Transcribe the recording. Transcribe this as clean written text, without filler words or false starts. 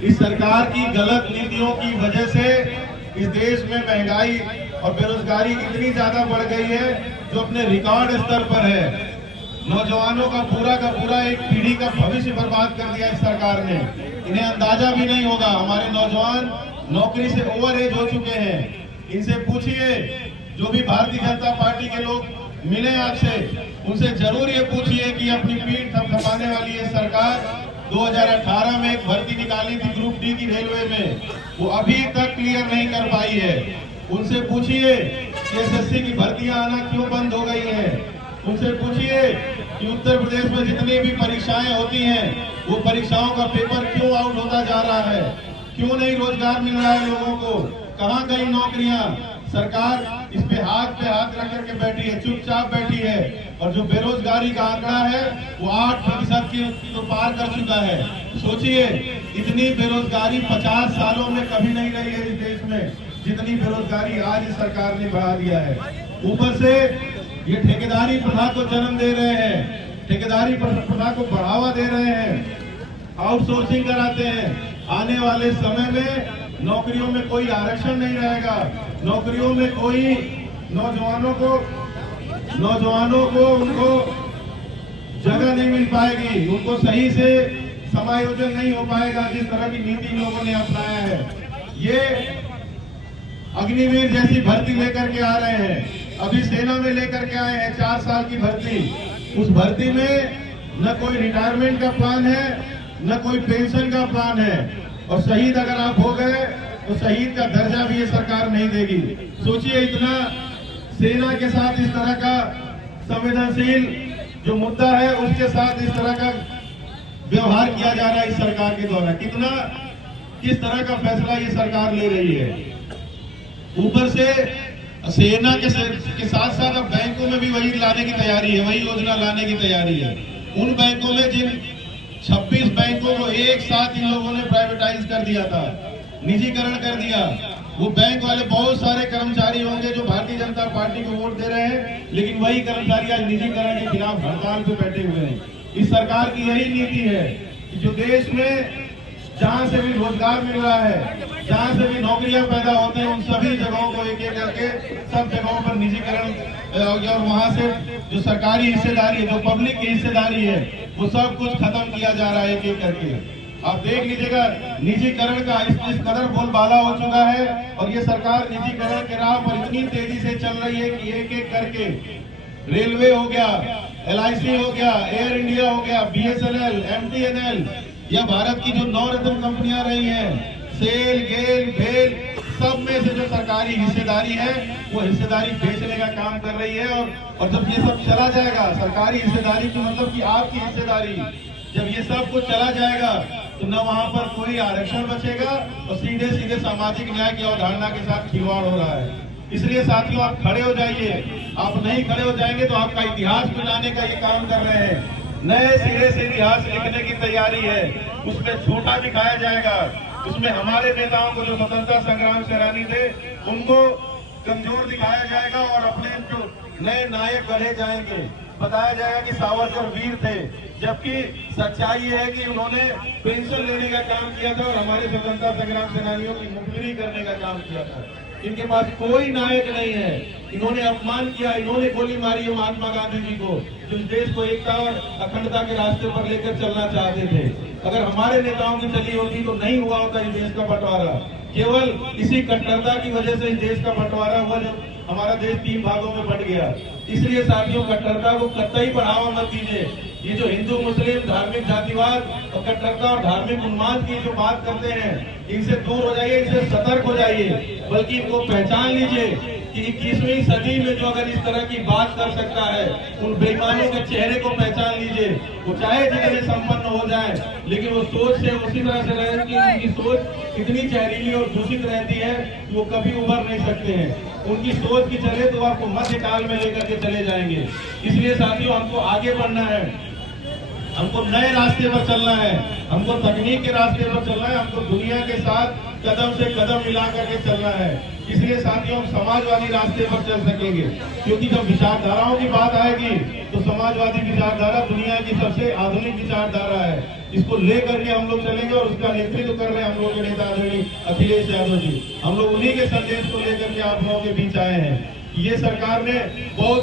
इस सरकार की गलत नीतियों की वजह से इस देश में महंगाई और बेरोजगारी इतनी ज्यादा बढ़ गई है जो अपने रिकॉर्ड स्तर पर है। नौजवानों का पूरा एक पीढ़ी का भविष्य बर्बाद कर दिया इस सरकार ने। इन्हें अंदाजा भी नहीं होगा, हमारे नौजवान नौकरी से ओवर एज हो चुके हैं। इनसे पूछिए, जो भी भारतीय जनता पार्टी के लोग मिले आपसे, उनसे जरूर ये पूछिए कि अपनी पीठ थपथपाने वाली ये सरकार 2018 में एक भर्ती निकाली थी ग्रुप डी की रेलवे में, वो अभी तक क्लियर नहीं कर पाई है। उनसे पूछिए कि एसएससी की भर्तियां आना क्यों बंद हो गई है। उनसे पूछिए कि उत्तर प्रदेश में जितनी भी परीक्षाएं होती हैं वो परीक्षाओं का पेपर क्यों आउट होता जा रहा है, क्यों नहीं रोजगार मिल रहा है लोगों को, कहाँ गई नौकरियां। सरकार इस पे हाथ रख करके बैठी है, चुपचाप बैठी है। और जो बेरोजगारी का आंकड़ा है वो 8% की तो पार कर चुका है। सोचिए, इतनी बेरोजगारी 50 सालों में कभी नहीं रही है इस देश में, जितनी बेरोजगारी आज इस सरकार ने बढ़ा दिया है। ऊपर से ये ठेकेदारी प्रथा को जन्म दे रहे हैं, ठेकेदारी प्रथा को बढ़ावा दे रहे हैं, आउटसोर्सिंग कराते हैं। आने वाले समय में नौकरियों में कोई आरक्षण नहीं रहेगा, नौकरियों में कोई नौजवानों को उनको जगह नहीं मिल पाएगी, उनको सही से समायोजन नहीं हो पाएगा जिस तरह की नीति लोगों ने अपनाया है। ये अग्निवीर जैसी भर्ती लेकर के आ रहे हैं, अभी सेना में लेकर के आए हैं 4 साल की भर्ती। उस भर्ती में न कोई रिटायरमेंट का प्लान है, न कोई पेंशन का प्लान है, और शहीद अगर आप हो गए तो शहीद का दर्जा भी ये सरकार नहीं देगी। सोचिए, इतना सेना के साथ इस तरह का संवेदनशील जो मुद्दा है उसके साथ इस तरह का व्यवहार किया जा रहा है इस सरकार के द्वारा। किस तरह का फैसला ये सरकार ले रही है। ऊपर से सेना के साथ साथ अब बैंकों में भी वही लाने की तैयारी है, वही योजना लाने की तैयारी है। उन बैंकों में जिन 26 बैंकों को एक साथ इन लोगों ने प्राइवेटाइज कर दिया था, निजीकरण कर दिया। वो बैंक वाले बहुत सारे कर्मचारी होंगे जो भारतीय जनता पार्टी को वोट दे रहे हैं, लेकिन वही कर्मचारी आज निजीकरण के खिलाफ हड़ताल पे बैठे हुए हैं। इस सरकार की यही नीति है कि जो देश में जहां से भी रोजगार मिल रहा है, जहां से भी नौकरियां पैदा होते हैं, उन सभी जगहों को एक एक करके सब जगहों पर निजीकरण, और वहां से जो सरकारी हिस्सेदारी है, जो पब्लिक की हिस्सेदारी है, वो सब कुछ खत्म किया जा रहा है एक एक करके। आप देख लीजिएगा, निजीकरण का इस कदर बोलबाला हो चुका है और ये सरकार निजीकरण के राह पर इतनी तेजी से चल रही है कि एक एक करके रेलवे हो गया, LIC हो गया, एयर इंडिया हो गया, BSNL, MTNL या भारत की जो 9 रत्न कंपनियां रही हैं, सेल, गेल, भेल, सब में से जो सरकारी हिस्सेदारी है वो हिस्सेदारी बेचने का काम कर रही है। और जब ये सब चला जाएगा, सरकारी हिस्सेदारी की मतलब कि आपकी हिस्सेदारी, जब ये सब कुछ चला जाएगा तो न वहां पर कोई आरक्षण बचेगा और सीधे सीधे सामाजिक न्याय की अवधारणा के साथ खिलवाड़ हो रहा है। इसलिए साथियों, आप खड़े हो जाइए। आप नहीं खड़े हो जाएंगे तो आपका इतिहास मिटाने का ये काम कर रहे हैं। नए सिरे से इतिहास लिखने की तैयारी है, उसमें झूठा दिखाया जाएगा, उसमें हमारे नेताओं को जो स्वतंत्रता संग्राम सेनानी थे उनको कमजोर दिखाया जाएगा और अपने जो नए नायक गढ़े जाएंगे। बताया जाएगा कि सावरकर वीर थे, जबकि सच्चाई ये है कि उन्होंने पेंशन लेने का काम किया था और हमारे स्वतंत्रता संग्राम सेनानियों की मुखबिरी करने का काम किया था। इनके पास कोई नायक नहीं है। इन्होंने अपमान किया, इन्होंने गोली मारी है महात्मा गांधी जी को, जो इस देश को एकता और अखंडता के रास्ते पर लेकर चलना चाहते थे। अगर हमारे नेताओं की चली होती तो नहीं हुआ होता इस देश का बंटवारा। केवल इसी कट्टरता की वजह से इस देश का बंटवारा हुआ, जब हमारा देश 3 भागों में बंट गया। इसलिए साथियों, कट्टरता को कतई बढ़ावा मत दीजिए। ये जो हिंदू मुस्लिम धार्मिक जातिवाद और कट्टरता और धार्मिक उन्माद की जो बात करते हैं, इनसे दूर हो जाइए, इनसे सतर्क हो जाइए। बल्कि इनको पहचान लीजिए कि 21वीं सदी में जो अगर इस तरह की बात कर सकता है, उन बेईमानों के चेहरे को पहचान लीजिए। वो चाहे जितने संपन्न हो जाए, लेकिन वो सोच से उसी तरह से रहे कि उनकी सोच इतनी जहरीली और दूषित रहती है कि वो कभी उभर नहीं सकते हैं। उनकी सोच की चले तो आपको मध्य काल में लेकर के चले जाएंगे। इसलिए साथियों, हमको आगे बढ़ना है, हमको नए रास्ते पर चलना है, हमको तकनीक के रास्ते पर चलना है, हमको दुनिया के साथ कदम से कदम मिला करके चलना है। इसलिए साथियों हम समाजवादी रास्ते पर चल सकेंगे, क्योंकि जब विचारधाराओं की बात आएगी तो समाजवादी विचारधारा दुनिया की सबसे आधुनिक विचारधारा है। इसको लेकर के हम लोग चलेंगे और उसका नेतृत्व कर रहे हैं हम लोग के नेता आदरणीय अखिलेश यादव जी। हम लोग उन्हीं के संदेश को लेकर के आप लोगों के बीच आए हैं। ये सरकार ने बहुत